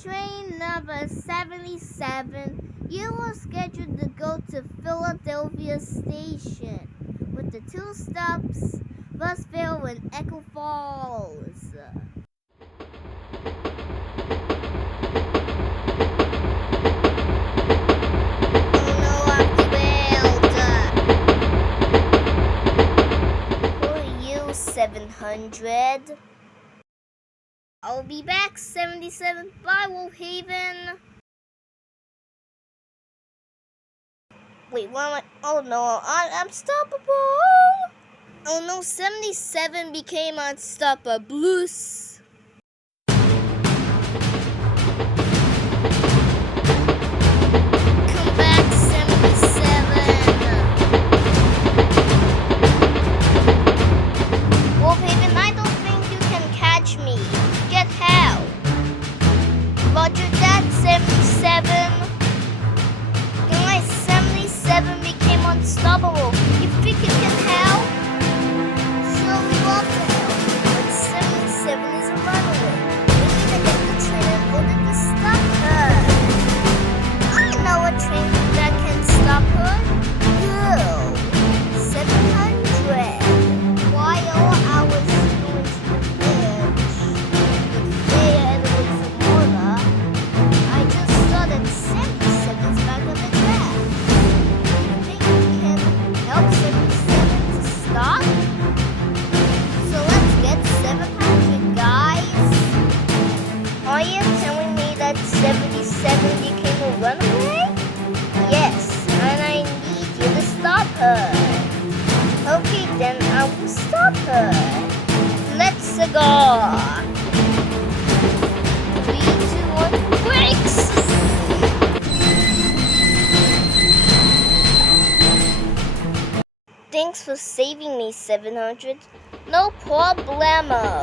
train number 77, you are scheduled to go to Philadelphia Station with the 2 stops, Russellville and Echo Falls. Oh no, I'm derailed. Who are you, 700? I'll be back, 77. Bye, Wolfhaven. Wait, what am I? Oh no, I'm unstoppable. Oh no, 77 became unstoppable. Come back, 77. Wolfhaven, I don't think you can catch me. Get help. Roger that, 77. Guys, 77 became unstoppable. You think you can help? Sure, we love to help. But 77 is a runaway. We need to get the train in order to stop her. I know a train that can stop her. You, 700. While I was going to the bridge with Fred with some water, I just saw that 77's back on the track. You think you can help 77 to stop? So let's get 700, guys. Are you telling me that 77 became a runaway? Yes, and I need you to stop her. Okay, then I will stop her. Let's go. 3, 2, 1, brakes! Thanks for saving me, 700. No problemo.